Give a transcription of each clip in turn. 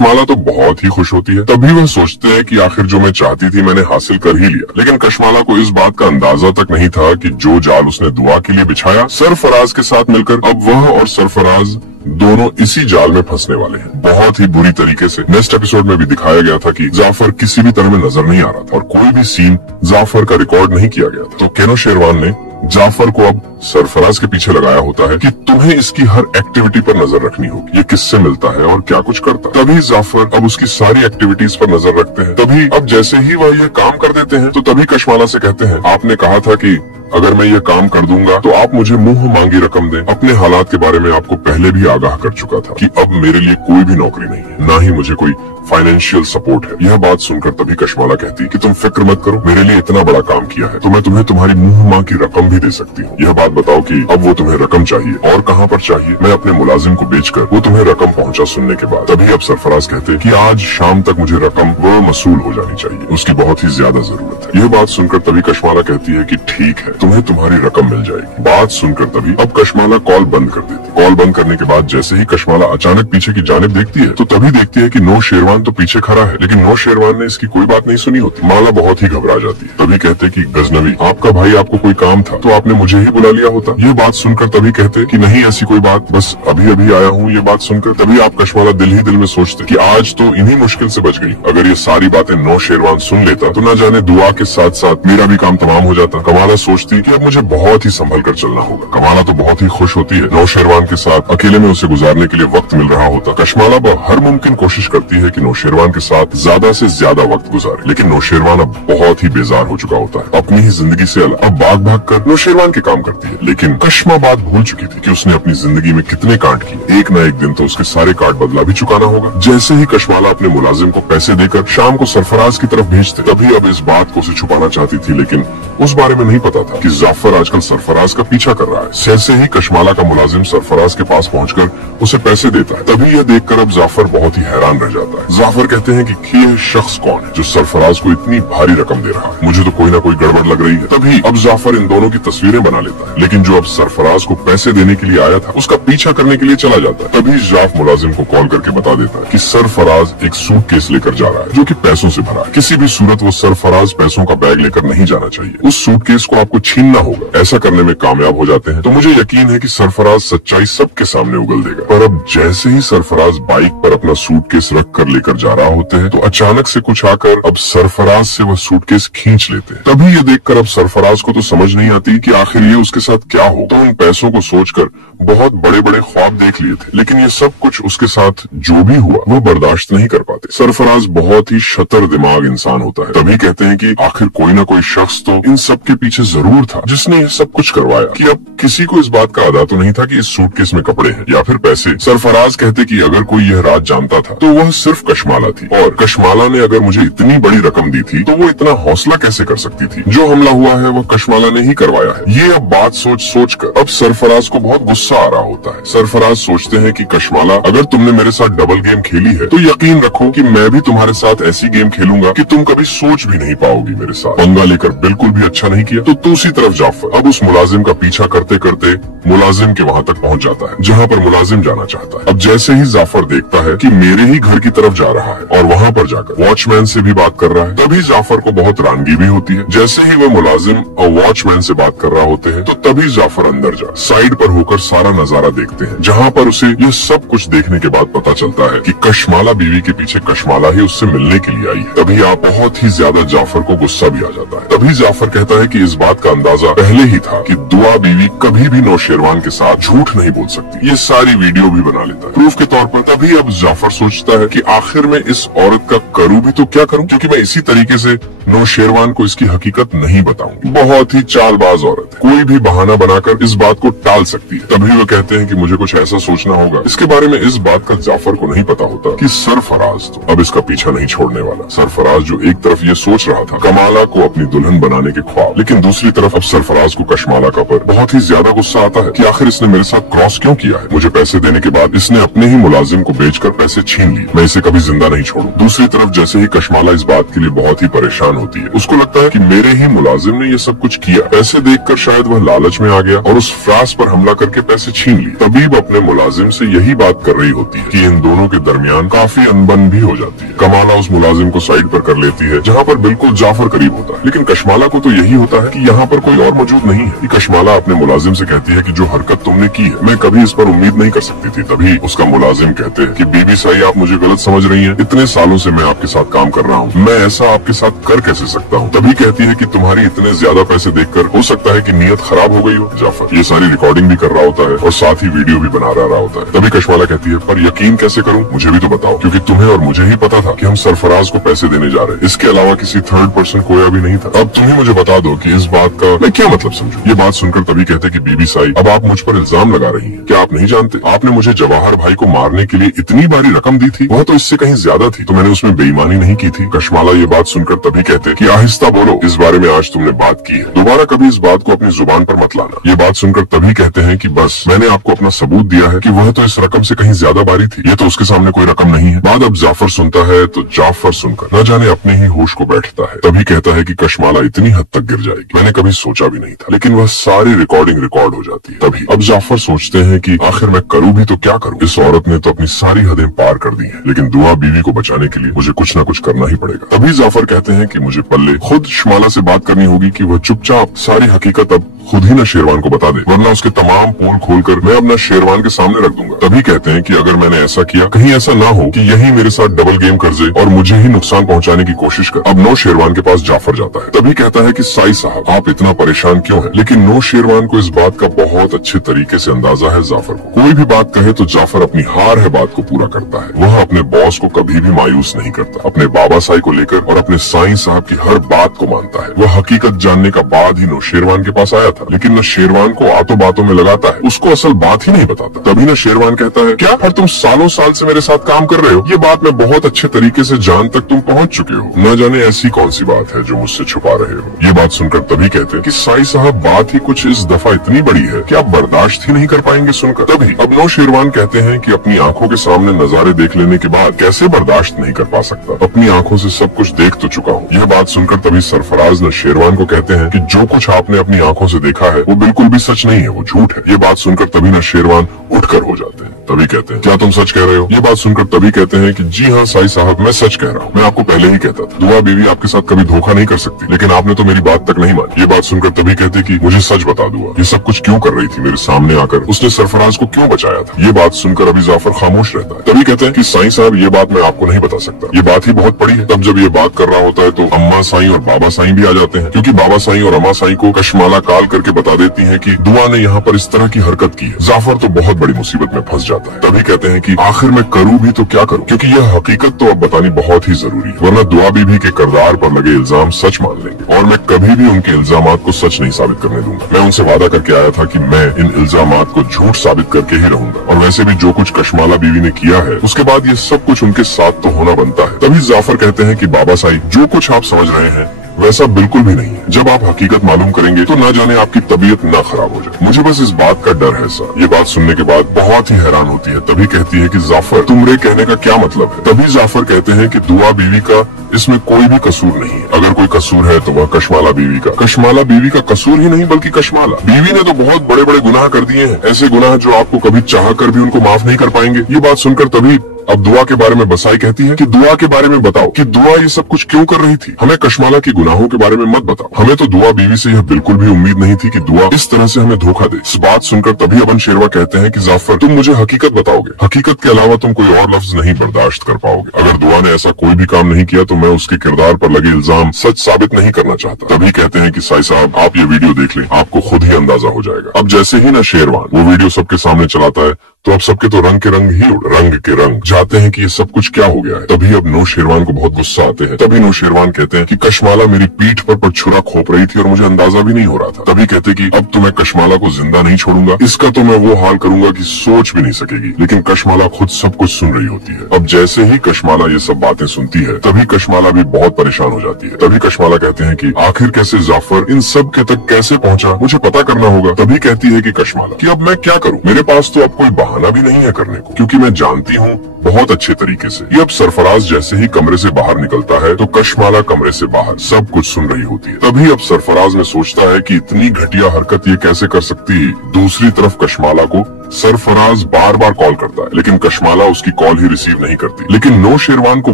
कशमाला तो बहुत ही खुश होती है। तभी वह सोचते हैं कि आखिर जो मैं चाहती थी मैंने हासिल कर ही लिया। लेकिन कशमाला को इस बात का अंदाजा तक नहीं था कि जो जाल उसने दुआ के लिए बिछाया सरफराज के साथ मिलकर, अब वह और सरफराज दोनों इसी जाल में फंसने वाले हैं। बहुत ही बुरी तरीके से नेक्स्ट एपिसोड में भी दिखाया गया था कि जाफर किसी भी तरह में नजर नहीं आ रहा था और कोई भी सीन जाफर का रिकॉर्ड नहीं किया गया था। तो केनोशेरवान ने जाफर को अब सरफराज के पीछे लगाया होता है कि तुम्हें इसकी हर एक्टिविटी पर नजर रखनी होगी, ये किससे मिलता है और क्या कुछ करता है। तभी जाफर अब उसकी सारी एक्टिविटीज पर नजर रखते हैं। तभी अब जैसे ही वह यह काम कर देते हैं तो तभी कशमाला से कहते हैं, आपने कहा था कि अगर मैं ये काम कर दूंगा तो आप मुझे मुंह मांगी रकम दें। अपने हालात के बारे में आपको पहले भी आगाह कर चुका था कि अब मेरे लिए कोई भी नौकरी नहीं है, ना ही मुझे कोई फाइनेंशियल सपोर्ट है। यह बात सुनकर तभी कशमाला कहती कि तुम फिक्र मत करो, मेरे लिए इतना बड़ा काम किया है तो मैं तुम्हें तुम्हारी मुंह मांग की रकम भी दे सकती हूँ। यह बात बताओ कि अब वो तुम्हें रकम चाहिए और कहाँ पर चाहिए। मैं अपने मुलाजिम को बेचकर वो तुम्हें रकम पहुँचा सुनने के बाद। तभी अब सरफराज कहते कि आज शाम तक मुझे रकम वो मसूल हो जानी चाहिए, उसकी बहुत ही ज्यादा जरूरत है। यह बात सुनकर तभी कशमाला कहती है कि ठीक है, तुम्हें तुम्हारी रकम मिल जाएगी। बात सुनकर तभी अब कशमाला कॉल बंद कर देती। कॉल बंद करने के बाद जैसे ही कशमाला अचानक पीछे की जानिब देखती है तो तभी देखती है कि नौशेरवान तो पीछे खड़ा है, लेकिन नौशेरवान ने इसकी कोई बात नहीं सुनी होती। माला बहुत ही घबरा जाती है। तभी कहते कि गजनवी, आपका भाई आपको कोई काम था तो आपने मुझे ही बुला लिया होता। ये बात सुनकर तभी कहते कि नहीं ऐसी कोई बात, बस अभी अभी आया हूँ। ये बात सुनकर तभी आप कशमाला दिल ही दिल में सोचते कि आज तो इन्हीं मुश्किल से बच गई। अगर ये सारी बातें नौशेरवान सुन लेता तो न जाने दुआ के साथ साथ मेरा भी काम तमाम हो जाता। कमाला सोचती कि अब मुझे बहुत ही संभल कर चलना होगा। कमाला तो बहुत ही खुश होती है नौशेरवान के साथ अकेले में उसे गुजारने के लिए वक्त मिल रहा होता। कशमाला हर मुमकिन कोशिश करती है कि नौशेरवान के साथ ज्यादा से ज्यादा वक्त गुजारे, लेकिन नौशेरवान अब बहुत ही बेजार हो चुका होता है अपनी ही जिंदगी से अलग। अब भाग भाग कर नौशेरवान के काम करती है, लेकिन कशमा बात भूल चुकी थी कि उसने अपनी जिंदगी में कितने कांड किए। एक न एक दिन तो उसके सारे कांड बदला भी चुकाना होगा। जैसे ही कशमाला अपने मुलाजिम को पैसे देकर शाम को सरफराज की तरफ भेजते, तभी अब इस बात को उसे छुपाना चाहती थी, लेकिन उस बारे में नहीं पता था कि जाफर आजकल सरफराज का पीछा कर रहा है। जैसे ही कशमाला का मुलाजिम सरफराज के पास पहुंचकर उसे पैसे देता है, तभी यह देखकर अब जाफर बहुत ही हैरान रह जाता है। जाफर कहते हैं कि यह शख्स कौन है जो सरफराज को इतनी भारी रकम दे रहा है, मुझे तो कोई ना कोई गड़बड़ लग रही है। तभी अब जाफर इन दोनों की तस्वीरें बना लेता है, लेकिन जो अब सरफराज को पैसे देने के लिए आया था उसका पीछा करने के लिए चला जाता है। तभी जाफ मुलाजिम को कॉल करके बता देता है कि सरफराज एक सूटकेस लेकर जा रहा है जो कि पैसों से भरा है। किसी भी सूरत वो सरफराज पैसों का बैग लेकर नहीं जाना चाहिए, उस सूटकेस को आपको छीनना होगा। ऐसा करने में कामयाब हो जाते हैं तो मुझे यकीन है कि सरफराज सच्चाई सबके सामने उगल देगा। पर अब जैसे ही सरफराज बाइक पर अपना सूटकेस रख कर लेकर जा रहा होते हैं तो अचानक से कुछ आकर अब सरफराज से वह सूटकेस खींच लेते हैं। तभी ये देखकर अब सरफराज को तो समझ नहीं आती कि आखिर ये उसके साथ क्या हो। तो उन पैसों को सोचकर बहुत बड़े बड़े ख्वाब देख लिए थे, लेकिन ये सब कुछ उसके साथ जो भी हुआ वह बर्दाश्त नहीं कर पाते। सरफराज बहुत ही शतर दिमाग इंसान होता है। तभी कहते हैं कि आखिर कोई ना कोई शख्स तो इन सब के पीछे जरूर था जिसने ये सब कुछ करवाया। कि अब किसी को इस बात का अदा तो नहीं था कि इस सूटकेस में कपड़े हैं या फिर पैसे। सरफराज कहते कि अगर कोई यह राज जानता था तो वह सिर्फ कशमाला थी, और कशमाला ने अगर मुझे इतनी बड़ी रकम दी थी तो वो इतना हौसला कैसे कर सकती थी। जो हमला हुआ है वह कशमाला ने ही करवाया है। ये अब बात सोच सोच कर अब सरफराज को बहुत गुस्सा आ रहा होता है। सरफराज सोचते हैं कि कशमाला, अगर तुमने मेरे साथ डबल गेम खेली है तो यकीन रखो कि मैं भी तुम्हारे साथ ऐसी गेम खेलूंगा कि तुम कभी सोच भी नहीं पाओगी मेरे साथ। पंगा लेकर बिल्कुल भी अच्छा नहीं किया। तो दूसरी तरफ जाफर अब उस मुलाजिम का पीछा करते करते मुलाजिम के वहाँ तक पहुँच जाता है जहाँ पर मुलाजिम जाना चाहता है। अब जैसे ही जाफर देखता है कि मेरे ही घर की तरफ जा रहा है और वहाँ पर जाकर वॉचमैन से भी बात कर रहा है, तभी जाफर को बहुत रानगी भी होती है। जैसे ही वह मुलाजिम और वॉचमैन से बात कर रहा होते हैं तो तभी जाफर अंदर जा साइड पर होकर सारा नजारा देखते हैं, जहाँ पर उसे यह सब कुछ देखने के बाद पता चलता है कि कशमाला बीवी के पीछे कशमाला ही उससे मिलने के लिए आई है। तभी आप बहुत ही ज्यादा जाफर को गुस्सा भी आ जाता है। तभी जाफर कहता है कि इस बात का अंदाजा पहले ही था कि दुआ बीवी कभी भी नौशेरवान के साथ झूठ नहीं बोल सकती। ये सारी वीडियो भी बना लेता है प्रूफ के तौर पर। तभी अब जाफर सोचता है कि आखिर में इस औरत का करूँ भी तो क्या करूँ, क्योंकि मैं इसी तरीके से नौशेरवान को इसकी हकीकत नहीं बताऊंगी। बहुत ही चालबाज औरत है, कोई भी बहाना बनाकर इस बात को टाल सकती है। तभी वो कहते हैं कि मुझे कुछ ऐसा सोचना होगा। इसके बारे में इस बात का जाफर को नहीं पता होता कि सरफराज तो अब इसका पीछा नहीं छोड़ने वाला। सरफराज जो एक तरफ ये सोच रहा था कमाला को अपनी दुल्हन बनाने के ख्वाब, लेकिन दूसरी तरफ अब सरफराज को कशमाला का पर बहुत ही ज्यादा गुस्सा आता है कि आखिर इसने मेरे साथ क्रॉस क्यों किया है। मुझे पैसे देने के बाद इसने अपने ही मुलाजिम को बेचकर पैसे छीन लिए, मैं इसे कभी जिंदा नहीं छोड़ू। दूसरी तरफ जैसे ही कशमाला इस बात के लिए बहुत ही परेशान होती है, उसको लगता है कि मेरे ही मुलाजिम ने ये सब कुछ किया। पैसे देखकर शायद वह लालच में आ गया और उस फ्रास पर हमला करके पैसे छीन लिए। तबीब अपने मुलाजिम से यही बात कर रही होती है कि इन दोनों के दरमियान काफी अनबन भी हो जाती है। कमाला उस मुलाजिम को साइड पर कर लेती है जहाँ पर बिल्कुल जाफर करीब होता है, लेकिन कशमाला को तो यही होता है कि यहाँ पर कोई और मौजूद नहीं है। कशमाला अपने मुलाजिम से कहती है कि जो हरकत तुमने की है मैं कभी इस पर उम्मीद नहीं कर सकती थी। तभी उसका मुलाजिम कहते हैं कि बीबी साई आप मुझे गलत समझ रही हैं, इतने सालों से मैं आपके साथ काम कर रहा हूँ, मैं ऐसा आपके साथ कर कैसे सकता हूँ। तभी कहती है कि तुम्हारी इतने ज्यादा पैसे देखकर हो सकता है कि नीयत खराब हो गई हो। जाफर ये सारी रिकॉर्डिंग भी कर रहा होता है और साथ ही वीडियो भी बना रहा होता है। तभी कशमाला कहती है पर यकीन कैसे करूँ, मुझे भी तो बताओ, क्योंकि तुम्हें और मुझे ही पता था कि हम सरफराज को पैसे देने जा रहे हैं, इसके अलावा किसी थर्ड पर्सन कोया भी नहीं था। अब तुम ही मुझे बता दो कि इस बात का मैं क्या मतलब समझूं। ये बात सुनकर तभी कहते कि बीबी साई अब आप मुझ पर इल्जाम लगा रही हैं, क्या आप नहीं जानते आपने मुझे जवाहर भाई को मारने के लिए इतनी भारी रकम दी थी, वह तो इससे कहीं ज्यादा थी, तो मैंने उसमें बेईमानी नहीं की थी। कशमाला ये बात सुनकर तभी कहते कि आहिस्ता बोलो, इस बारे में आज तुमने बात की है, दोबारा कभी इस बात को अपनी जुबान पर मत लाना। ये बात सुनकर तभी कहते हैं कि बस मैंने आपको अपना सबूत दिया है कि वह तो इस रकम से कहीं ज्यादा भारी थी, ये तो उसके सामने कोई रकम नहीं है। बाद अब जाफर सुनता है तो जाफर सुनकर न जाने अपने ही होश को बैठता है। तभी कहता है कि कशमाला इतनी हद तक गिर जाएगी मैंने कभी सोचा भी नहीं था, लेकिन वह सारी रिकॉर्डिंग रिकॉर्ड हो जाती है। तभी अब जाफर सोचते हैं कि आखिर मैं करूँ भी तो क्या करूँ, इस औरत ने तो अपनी सारी हदें पार कर दी हैं, लेकिन दुआ बीवी को बचाने के लिए मुझे कुछ न कुछ करना ही पड़ेगा। तभी जाफर कहते हैं कि मुझे पल्ले खुद शमाला से बात करनी होगी कि वह चुपचाप सारी हकीकत अब खुद ही न शेरवान को बता दे, वरना उसके तमाम पोल खोलकर मैं अपना शेरवान के सामने रख दूंगा। तभी कहते हैं कि अगर मैंने ऐसा किया कहीं ऐसा ना हो कि यही मेरे साथ डबल गेम कर जाए और मुझे ही नुकसान पहुंचाने की कोशिश कर। अब नो शेरवान के पास जाफर जाता है। तभी कहता है कि साई साहब आप इतना परेशान क्यों हैं? लेकिन नो शेरवान को इस बात का बहुत अच्छे तरीके से अंदाजा है जाफर को। कोई भी बात कहे तो जाफर अपनी हार है बात को पूरा करता है। वह अपने बॉस को कभी भी मायूस नहीं करता, अपने बाबा साई को लेकर और अपने साई साहब की हर बात को मानता है। वह हकीकत जानने का बाद ही नो शेरवान के पास आया था, लेकिन न शेरवान को आतों बातों में लगाता है, उसको असल बात ही नहीं बताता। तभी न शेरवान कहता है क्या पर तुम सालों साल से मेरे साथ काम कर रहे हो, ये बात मैं बहुत अच्छे तरीके से जान तक तुम पहुंच चुके हो, न जाने ऐसी कौन सी बात है जो मुझसे छुपा रहे हो। ये बात सुनकर तभी कहते हैं कि साई साहब बात ही कुछ इस दफा इतनी बड़ी है कि आप बर्दाश्त ही नहीं कर पाएंगे सुनकर। तभी अब नो शेरवान कहते हैं कि अपनी आंखों के सामने नजारे देख लेने के बाद कैसे बर्दाश्त नहीं कर पा सकता, अपनी आंखों से सब कुछ देख तो चुका हूँ। यह बात सुनकर तभी सरफराज न शेरवान को कहते हैं कि जो कुछ आपने अपनी आंखों से देखा है वो बिल्कुल भी सच नहीं है, वो झूठ है। ये बात सुनकर तभी न शेरवान उठकर हो जाते हैं। तभी कहते हैं क्या तुम सच कह रहे हो? ये बात सुनकर तभी कहते हैं कि जी हाँ साई साहब मैं सच कह रहा हूँ, मैं आपको पहले ही कहता था दुआ बीवी आपके साथ कभी धोखा नहीं कर सकती, लेकिन आपने तो मेरी बात तक नहीं मानी। ये बात सुनकर तभी कहते कि मुझे सच बता दुआ, ये सब कुछ क्यों कर रही थी मेरे सामने आकर, उसने सरफराज को क्यों बचाया था? ये बात सुनकर अभी जाफर खामोश रहता है। तभी कहते हैं कि साई साहब ये बात मैं आपको नहीं बता सकता, ये बात ही बहुत बड़ी है। तब जब ये बात कर रहा होता है तो अम्मा साई और बाबा साई भी आ जाते हैं, क्योंकि बाबा साई और अम्मा साई को कशमाला काल करके बता देती है कि दुआ ने यहाँ पर इस तरह की हरकत की है। जाफर तो बहुत बड़ी मुसीबत में फंस जाता है। तभी कहते हैं कि आखिर मैं करूँ भी तो क्या करूँ, क्योंकि यह हकीकत तो अब बतानी बहुत ही जरूरी है, वरना दुआ बीवी के किरदार पर लगे इल्जाम सच मान लेंगे और मैं कभी भी उनके इल्जामात को सच नहीं साबित करने दूंगा। मैं उनसे वादा करके आया था कि मैं इन इल्जामात को झूठ साबित करके ही रहूंगा, और वैसे भी जो कुछ कशमाला बीवी ने किया है उसके बाद ये सब कुछ उनके साथ तो होना बनता है। तभी जाफर कहते हैं कि बाबा साई जो कुछ आप समझ रहे हैं वैसा बिल्कुल भी नहीं है, जब आप हकीकत मालूम करेंगे तो ना जाने आपकी तबीयत ना खराब हो जाए, मुझे बस इस बात का डर है सर। ये बात सुनने के बाद बहुत ही हैरान होती है। तभी कहती है कि जाफर तुमरे कहने का क्या मतलब है? तभी जाफर कहते हैं कि दुआ बीवी का इसमें कोई भी कसूर नहीं है, अगर कोई कसूर है तो वह कशमाला बीवी का। कशमाला बीवी का कसूर ही नहीं बल्कि कशमाला बीवी ने तो बहुत बड़े बड़े गुनाह कर दिए हैं, ऐसे गुनाह जो आपको कभी चाह कर भी उनको माफ नहीं कर पाएंगे। ये बात सुनकर तभी अब दुआ के बारे में बसाई कहती है कि दुआ के बारे में बताओ कि दुआ ये सब कुछ क्यों कर रही थी, हमें कशमाला की गुनाहों के बारे में मत बताओ। हमें तो दुआ बीवी से यह बिल्कुल भी उम्मीद नहीं थी कि दुआ इस तरह से हमें धोखा दे। इस बात सुनकर तभी अबन शेरवा कहते हैं कि जाफर तुम मुझे हकीकत बताओगे, हकीकत के अलावा तुम कोई और लफ्ज नहीं बर्दाश्त कर पाओगे। अगर दुआ ने ऐसा कोई भी काम नहीं किया तो मैं उसके किरदार पर लगे इल्जाम सच साबित नहीं करना चाहता। तभी कहते हैं कि साई साहब आप ये वीडियो देख लें, आपको खुद ही अंदाजा हो जाएगा। अब जैसे ही ना शेरवान वो वीडियो सबके सामने चलाता है तो अब सबके तो रंग के रंग ही रंग के रंग जाते हैं कि ये सब कुछ क्या हो गया है। तभी अब नो शेरवान को बहुत गुस्सा आते हैं। तभी नो शेरवान कहते हैं कि कशमाला मेरी पीठ पर छुरा खोप रही थी और मुझे अंदाजा भी नहीं हो रहा था। तभी कहते कि अब तो मैं कशमाला को जिंदा नहीं छोड़ूंगा, इसका तो मैं वो हाल करूंगा कि सोच भी नहीं सकेगी। लेकिन कशमाला खुद सब कुछ सुन रही होती है। अब जैसे ही कशमाला ये सब बातें सुनती है तभी कशमाला भी बहुत परेशान हो जाती है। तभी कशमाला कहते हैं कि आखिर कैसे जाफर इन सब के तक कैसे पहुंचा, मुझे पता करना होगा। तभी कहती है कि कशमाला कि अब मैं क्या करूं, मेरे पास तो अब कोई बहाना भी नहीं है करने को, क्योंकि मैं जानती हूँ बहुत अच्छे तरीके से। ये अब सरफराज जैसे ही कमरे से बाहर निकलता है तो कशमाला कमरे से बाहर सब कुछ सुन रही होती है। तभी अब सरफराज में सोचता है कि इतनी घटिया हरकत ये कैसे कर सकती है। दूसरी तरफ कशमाला को सरफराज बार बार कॉल करता है, लेकिन कशमाला उसकी कॉल ही रिसीव नहीं करती। लेकिन नौशेरवान को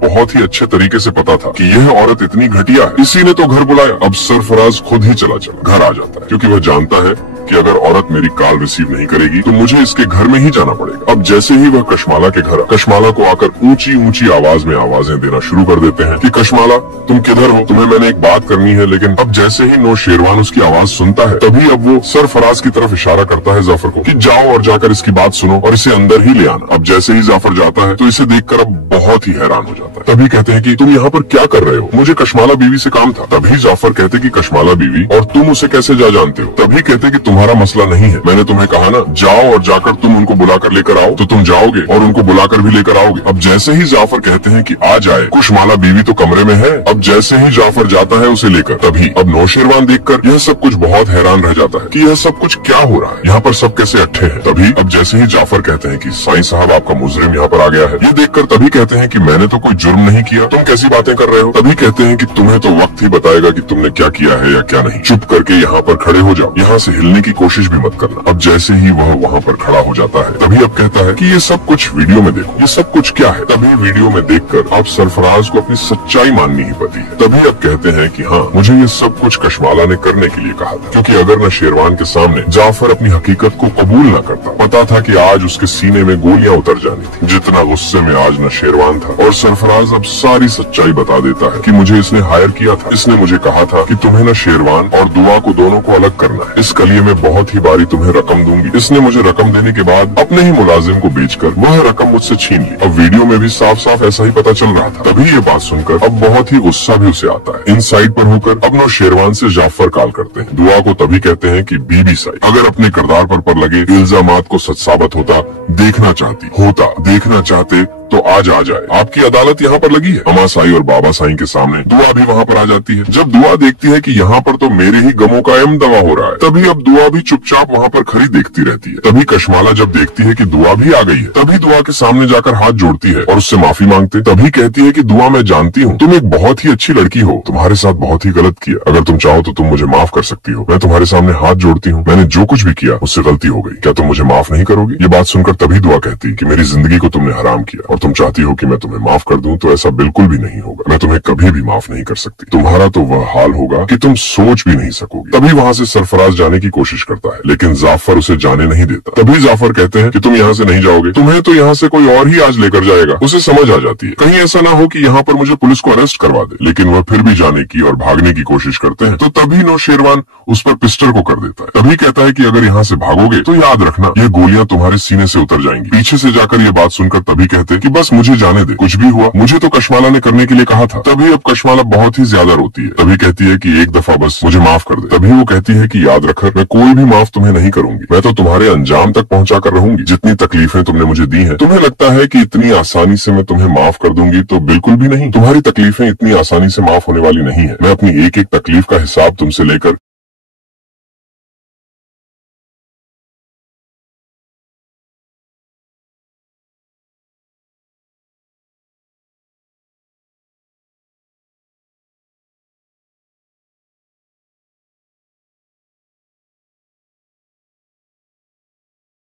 बहुत ही अच्छे तरीके से पता था कि यह औरत इतनी घटिया है, इसी ने तो घर बुलाया। अब सरफराज खुद ही चला घर आ जाता है, क्योंकि वह जानता है कि अगर औरत मेरी कॉल रिसीव नहीं करेगी तो मुझे इसके घर में ही जाना पड़ेगा। अब जैसे ही वह कशमाला के घर, कशमाला को आकर ऊंची ऊंची आवाज में आवाजें देना शुरू कर देते हैं कि कशमाला तुम किधर हो, तुम्हें मैंने एक बात करनी है। लेकिन अब जैसे ही नौशेरवान उसकी आवाज सुनता है तभी अब वो सरफराज की तरफ इशारा करता है जाफर को कि जाओ और जाकर इसकी बात सुनो और इसे अंदर ही ले आना। अब जैसे ही जाफर जाता है तो इसे देखकर अब बहुत ही हैरान हो जाता है। तभी कहते हैं कि तुम यहाँ पर क्या कर रहे हो, मुझे कशमाला बीवी से काम था। तभी जाफर कहते कि कशमाला बीवी, और तुम उसे कैसे जानते हो। तभी कहते कि तुम्हारा मसला नहीं है, मैंने तुम्हें कहा ना जाओ और जाकर तुम उनको बुलाकर लेकर आओ, तो तुम जाओगे और उनको बुलाकर भी लेकर आओगे। अब जैसे ही जाफर कहते हैं कि आ जाए, कशमाला बीवी तो कमरे में है। अब जैसे ही जाफर जाता है उसे लेकर, तभी अब नौशेरवान देखकर यह सब कुछ बहुत हैरान रह जाता है कि यह सब कुछ क्या हो रहा है, यहाँ पर सब कैसे अट्ठे हैं। तभी अब जैसे ही जाफर कहते हैं कि साईं साहब आपका मुजरिम यहाँ पर आ गया है, ये देखकर तभी कहते हैं कि मैंने तो कोई जुर्म नहीं किया, तुम कैसी बातें कर रहे हो। तभी कहते हैं कि तुम्हें तो वक्त ही बताएगा कि तुमने क्या किया है या क्या नहीं, चुप करके यहाँ पर खड़े हो जाओ, यहाँ से हिलने की कोशिश भी मत करना। अब जैसे ही वह वहाँ पर खड़ा हो जाता है तभी अब कहता है कि ये सब कुछ वीडियो में देखो, ये सब कुछ क्या है। तभी वीडियो में देखकर अब सरफराज को अपनी सच्चाई माननी ही पड़ती है। तभी अब कहते हैं कि हाँ, मुझे ये सब कुछ कशमाला ने करने के लिए कहा था, क्योंकि अगर न शेरवान के सामने जाफर अपनी हकीकत को कबूल न करता, पता था कि आज उसके सीने में गोलियां उतर जानी थी। जितना गुस्से में आज न शेरवान था। और सरफराज अब सारी सच्चाई बता देता है कि मुझे इसने हायर किया था, इसने मुझे कहा था कि तुम्हें न शेरवान और दुआ को दोनों को अलग करना है, इस कलिये में बहुत ही बारी तुम्हें रकम दूंगी। इसने मुझे रकम देने के बाद अपने ही मुलाजिम को बेचकर वह रकम मुझसे छीन ली। अब वीडियो में भी साफ साफ ऐसा ही पता चल रहा था। तभी ये बात सुनकर अब बहुत ही गुस्सा भी उसे आता है। इन साइड पर होकर अब नौशेरवान से जाफर कॉल करते हैं। दुआ को तभी कहते हैं कि बीबी साइड अगर अपने किरदार पर लगे इल्जामात को सच साबित होता देखना चाहते तो आज आ जाए, आपकी अदालत यहाँ पर लगी है। अमा साई और बाबा साई के सामने दुआ भी वहाँ पर आ जाती है। जब दुआ देखती है कि यहाँ पर तो मेरे ही गमों का एम दवा हो रहा है, तभी अब दुआ भी चुपचाप वहाँ पर खड़ी देखती रहती है। तभी कशमाला जब देखती है कि दुआ भी आ गई है, तभी दुआ के सामने जाकर हाथ जोड़ती है और उससे माफी मांगते। तभी कहती है कि दुआ, मैं जानती हूँ तुम एक बहुत ही अच्छी लड़की हो, तुम्हारे साथ बहुत ही गलत किया, अगर तुम चाहो तो तुम मुझे माफ कर सकती हो। मैं तुम्हारे सामने हाथ जोड़ती हूँ, मैंने जो कुछ भी किया उससे गलती हो गई, क्या तुम मुझे माफ नहीं करोगी। ये बात सुनकर तभी दुआ कहती कि मेरी जिंदगी को तुमने हराम किया और तुम चाहती हो कि मैं तुम्हें माफ कर दूं, तो ऐसा बिल्कुल भी नहीं होगा। मैं तुम्हें कभी भी माफ नहीं कर सकती। तुम्हारा तो वह हाल होगा कि तुम सोच भी नहीं सकोगी। तभी वहाँ से सरफराज जाने की कोशिश करता है, लेकिन जाफर उसे जाने नहीं देता। तभी जाफर कहते हैं कि तुम यहाँ से नहीं जाओगे, तुम्हें तो यहाँ से कोई और ही आज लेकर जाएगा। उसे समझ आ जाती है कहीं ऐसा ना हो कि यहाँ पर मुझे पुलिस को अरेस्ट करवा दे, लेकिन वह फिर भी जाने की और भागने की कोशिश करते हैं। तो तभी नौशेरवान उस पर पिस्टल को कर देता है। तभी कहता है कि अगर यहाँ से भागोगे तो याद रखना ये गोलियां तुम्हारे सीने से उतर जाएंगी। पीछे से जाकर ये बात सुनकर तभी कहते हैं कि बस मुझे जाने दे, कुछ भी हुआ मुझे तो कशमाला ने करने के लिए कहा था। तभी अब कशमाला बहुत ही ज्यादा रोती है। तभी कहती है कि एक दफा बस मुझे माफ कर दे। तभी वो कहती है कि याद रख, मैं कोई भी माफ तुम्हें नहीं करूंगी, मैं तो तुम्हारे अंजाम तक पहुंचा कर रहूंगी। जितनी तकलीफें तुमने मुझे दी हैं, तुम्हें लगता है कि इतनी आसानी से मैं तुम्हें माफ कर दूंगी, तो बिल्कुल भी नहीं। तुम्हारी तकलीफें इतनी आसानी से माफ होने वाली नहीं है। मैं अपनी एक एक तकलीफ का हिसाब तुमसे लेकर